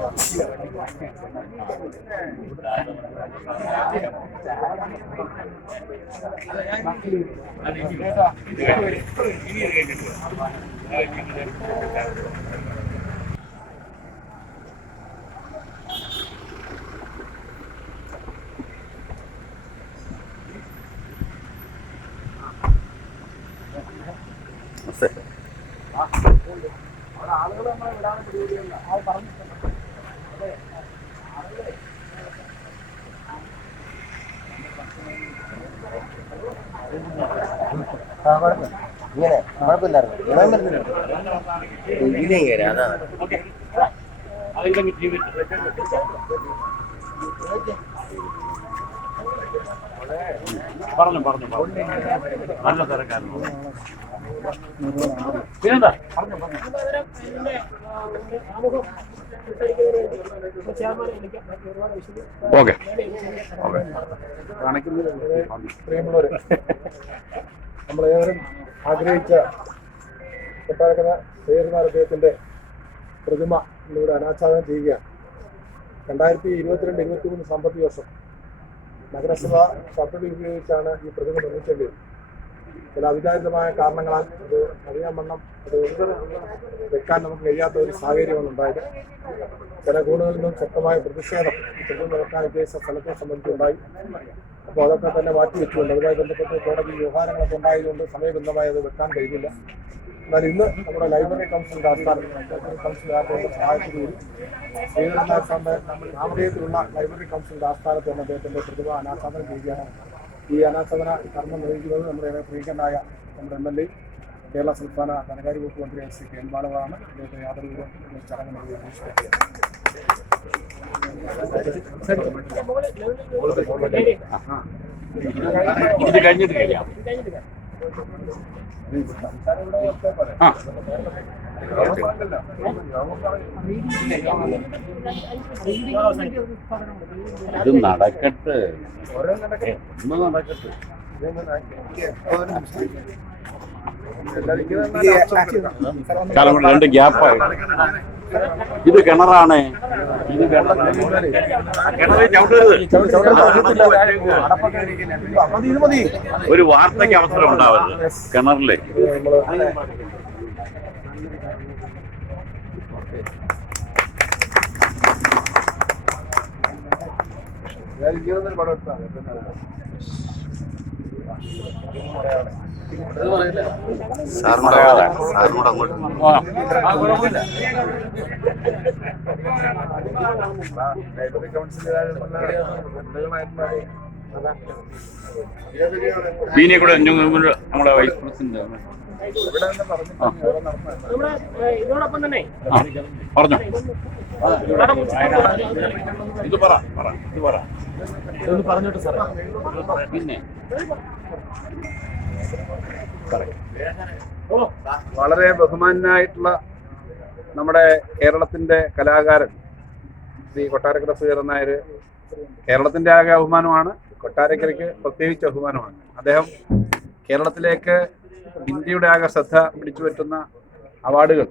ഇങ്ങനെ കുഴപ്പമില്ലായിരുന്നു ഇളയം മരുന്നില്ല ഇതിനെ കയറി അതാ പറഞ്ഞു പറഞ്ഞു പറഞ്ഞു. നല്ല തിരക്കായിരുന്നു. പിന്നെന്താ ഓക്കെ. പ്രിയമുള്ളവരെ നമ്മളേവരും ആഗ്രഹിച്ച കൊട്ടാരക്കര പേരുമാർ അദ്ദേഹത്തിന്റെ പ്രതിമ ഇവിടെ അനാച്ഛാദനം ചെയ്യുകയാണ്. രണ്ടായിരത്തി ഇരുപത്തിരണ്ട് ഇരുപത്തി മൂന്ന് സാമ്പത്തിക വർഷം നഗരസഭ പദ്ധതി ഉപയോഗിച്ചാണ് ഈ പ്രതിമ നിർമ്മിച്ചത്. ചില അവിചാരിതമായ കാരണങ്ങളാൽ അത് അറിയാൻ വണ്ണം അത് വെക്കാൻ നമുക്ക് കഴിയാത്ത ഒരു സാഹചര്യമാണ് ഉണ്ടായത്. ചില കോണുകളിൽ നിന്നും ശക്തമായ പ്രതിഷേധം ഈ നടക്കാൻ ഉദ്ദേശിച്ച സ്ഥലത്തെ സംബന്ധിച്ചുണ്ടായി അപ്പോൾ അതൊക്കെ തന്നെ മാറ്റിവെച്ചുകൊണ്ട് അതുമായി ബന്ധപ്പെട്ട് കോടതി വ്യവഹാരങ്ങളൊക്കെ ഉണ്ടായതുകൊണ്ട് സമയബന്ധമായി അത് വെക്കാൻ കഴിഞ്ഞില്ല. എന്നാൽ ഇന്ന് നമ്മുടെ ലൈബ്രറി കൗൺസിലിന്റെ ആൾക്കാർ ലൈബ്രറി കൗൺസിലുകാരുടെ സഹായത്തോടുകൂടി ശ്രീധരനാഥ് സാറിന്റെ നാമധേയത്തിലുള്ള ലൈബ്രറി കൗൺസിലിന്റെ ആസ്ഥാനത്ത് തന്നെ അദ്ദേഹത്തിന്റെ പ്രതിഭ അനാച്ഛാദനം ചെയ്യുകയാണ്. ഈ അനാച്ഛാദന കർമ്മം നിർവഹിക്കുന്നത് നമ്മുടെ പ്രിയങ്കനായ നമ്മുടെ എം എൽ എ കേരള സംസ്ഥാന ധനകാര്യ വകുപ്പ് മന്ത്രി ശ്രീ കെ എൻ ബാലവാണ്. അദ്ദേഹത്തെ യാതൊരുവിധം ഈ ചടങ്ങ് ഇത് കഴിഞ്ഞിട്ട് കഴിയാം ഇത് നടക്കട്ടെ. ഒന്ന് നടക്കട്ടെ. കാലം കൊണ്ട് രണ്ട് ഗ്യാപ്പായി ഇത് കിണറാണ്. ഇത് ഒരു വാർത്തയ്ക്ക് അവസരം ഉണ്ടാവരുത്. കിണറിലെ. സാറിനോട് സാറിനോട് അങ്ങോട്ട് ആ. ബീനെ കൂടെ നമ്മുടെ വൈസ് പ്രസിഡന്റ് ഇതോടൊപ്പം തന്നെ പറഞ്ഞോ. ഇത് പറ പറ ഇത് പറ. ഇതൊന്ന് പറഞ്ഞോട്ടെ സാറേ. പിന്നെ. വളരെ ബഹുമാനായിട്ടുള്ള നമ്മുടെ കേരളത്തിന്റെ കലാകാരൻ ശ്രീ കൊട്ടാരക്കര ശ്രീധരൻ നായർ കേരളത്തിന്റെ ആകെ അഭിമാനമാണ്. കൊട്ടാരക്കരയ്ക്ക് പ്രത്യേകിച്ച് ബഹുമാനമാണ്. അദ്ദേഹം കേരളത്തിലേക്ക് ഇന്ത്യയുടെ ആകെ ശ്രദ്ധ പിടിച്ചു പറ്റുന്ന അവാർഡുകൾ.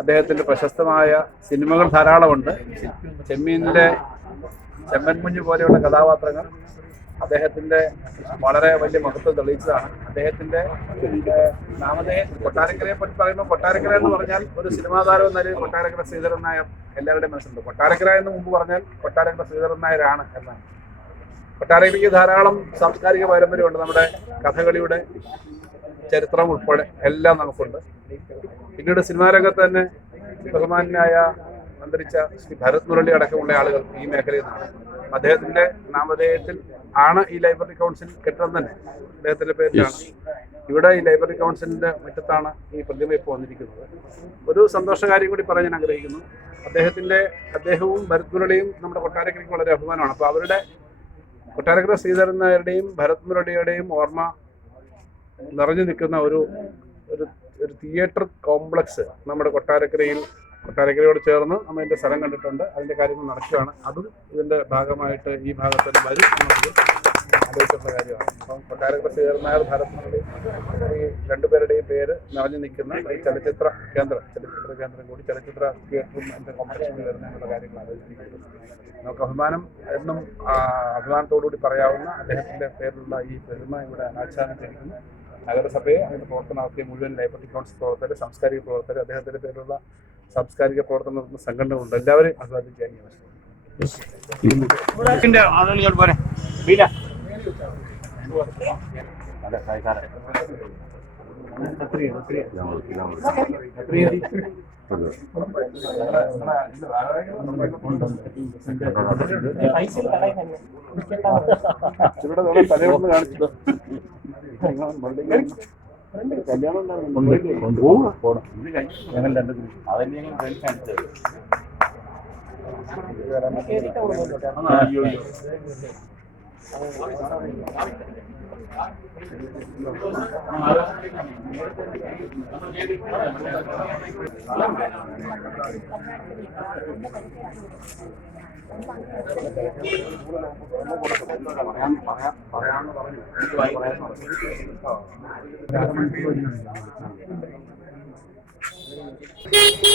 അദ്ദേഹത്തിന്റെ പ്രശസ്തമായ സിനിമകൾ ധാരാളമുണ്ട്. ചെമ്മീനിലെ ചെമ്മൻകുഞ്ഞ് പോലെയുള്ള കഥാപാത്രങ്ങൾ അദ്ദേഹത്തിന്റെ വളരെ വലിയ മഹത്വം തെളിയിച്ചതാണ്. അദ്ദേഹത്തിന്റെ നാമധേയം കൊട്ടാരക്കരയെ പറ്റി പറയുമ്പോൾ കൊട്ടാരക്കര എന്ന് പറഞ്ഞാൽ ഒരു സിനിമാ താരം എന്ന കൊട്ടാരക്കര ശ്രീധരൻ നായർ എല്ലാവരുടെയും മനസ്സിലുണ്ട്. കൊട്ടാരക്കര എന്ന് മുമ്പ് പറഞ്ഞാൽ കൊട്ടാരക്കര ശ്രീധരൻ നായരാണ് എന്നാണ്. കൊട്ടാരക്കരയ്ക്ക് ധാരാളം സാംസ്കാരിക പാരമ്പര്യമുണ്ട്. നമ്മുടെ കഥകളിയുടെ ചരിത്രം ഉൾപ്പെടെ എല്ലാം നമുക്കുണ്ട്. പിന്നീട് സിനിമാ രംഗത്ത് തന്നെ ബഹുമാനായ അന്തരിച്ച ശ്രീ ഭരത് മുരളി അടക്കമുള്ള ആളുകൾ ഈ മേഖലയിൽ നിന്നാണ് അദ്ദേഹത്തിന്റെ നാമധേയത്തിൽ ആണ് ഈ ലൈബ്രറി കൗൺസിൽ കെട്ടിടം തന്നെ. അദ്ദേഹത്തിന്റെ പേരിലാണ്. ഇവിടെ ഈ ലൈബ്രറി കൗൺസിലിന്റെ മുറ്റത്താണ് ഈ പ്രതിമ ഇപ്പോൾ വന്നിരിക്കുന്നത്. ഒരു സന്തോഷകാര്യം കൂടി പറയാൻ ഞാൻ ആഗ്രഹിക്കുന്നു. അദ്ദേഹത്തിന്റെ അദ്ദേഹവും ഭരത് മുരളിയും നമ്മുടെ കൊട്ടാരക്കരയ്ക്ക് വളരെ അഭിമാനമാണ്. അപ്പോൾ അവരുടെ കൊട്ടാരക്കര ശ്രീധരൻ നായരുടെയും ഭരത് മുരളിയുടെയും ഓർമ്മ നിറഞ്ഞു നിൽക്കുന്ന ഒരു ഒരു തിയേറ്റർ കോംപ്ലക്സ് നമ്മുടെ കൊട്ടാരക്കരയിൽ കൊട്ടാരക്കരയോട് ചേർന്ന് നമ്മൾ ഇതിന്റെ സ്ഥലം കണ്ടിട്ടുണ്ട്. അതിന്റെ കാര്യങ്ങൾ നടക്കുകയാണ്. അതും ഇതിന്റെ ഭാഗമായിട്ട് ഈ ഭാഗത്ത് വരും എന്നുള്ളത് ആലോചിച്ചിട്ടുള്ള കാര്യമാണ്. അപ്പം കൊട്ടാരക്കര ശ്രീധരനായർ ഭാരതത്തിനുള്ളിൽ ഈ രണ്ടുപേരുടെയും പേര് നിറഞ്ഞു നിൽക്കുന്ന ഈ ചലച്ചിത്ര കേന്ദ്രം ചലച്ചിത്ര കേന്ദ്രം കൂടി ചലച്ചിത്ര തിയേറ്ററും അതിന്റെ കോമ്പറ്റീഷനിൽ വരുന്നതിനുള്ള കാര്യങ്ങൾ ആലോചിച്ചിരിക്കുന്നു. നമുക്ക് അഭിമാനം എന്നും അഭിമാനത്തോടുകൂടി പറയാവുന്ന അദ്ദേഹത്തിന്റെ പേരിലുള്ള ഈ പെരുമ ഇവിടെ അനാച്ഛാദനം ചെയ്തിരിക്കുന്നു നഗരസഭയെ അതിന്റെ പ്രവർത്തനം നടത്തിയ മുഴുവൻ ലൈബ്രറി കൗൺസിൽ പ്രവർത്തകർ സാംസ്കാരിക പ്രവർത്തകർ അദ്ദേഹത്തിന്റെ പേരിലുള്ള സാംസ്കാരിക പ്രവർത്തനം നടത്തുന്ന സംഘടനകളുണ്ട്. എല്ലാവരെയും അഭിവാദിക്കാൻ ഞാൻ പോരെ ബീന ഇവിടെ തലയൊന്ന് കാണിച്ചിട്ട് ഞങ്ങൾ രണ്ട് അതല്ലേ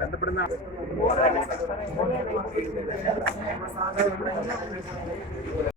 ബന്ധപ്പെടുന്ന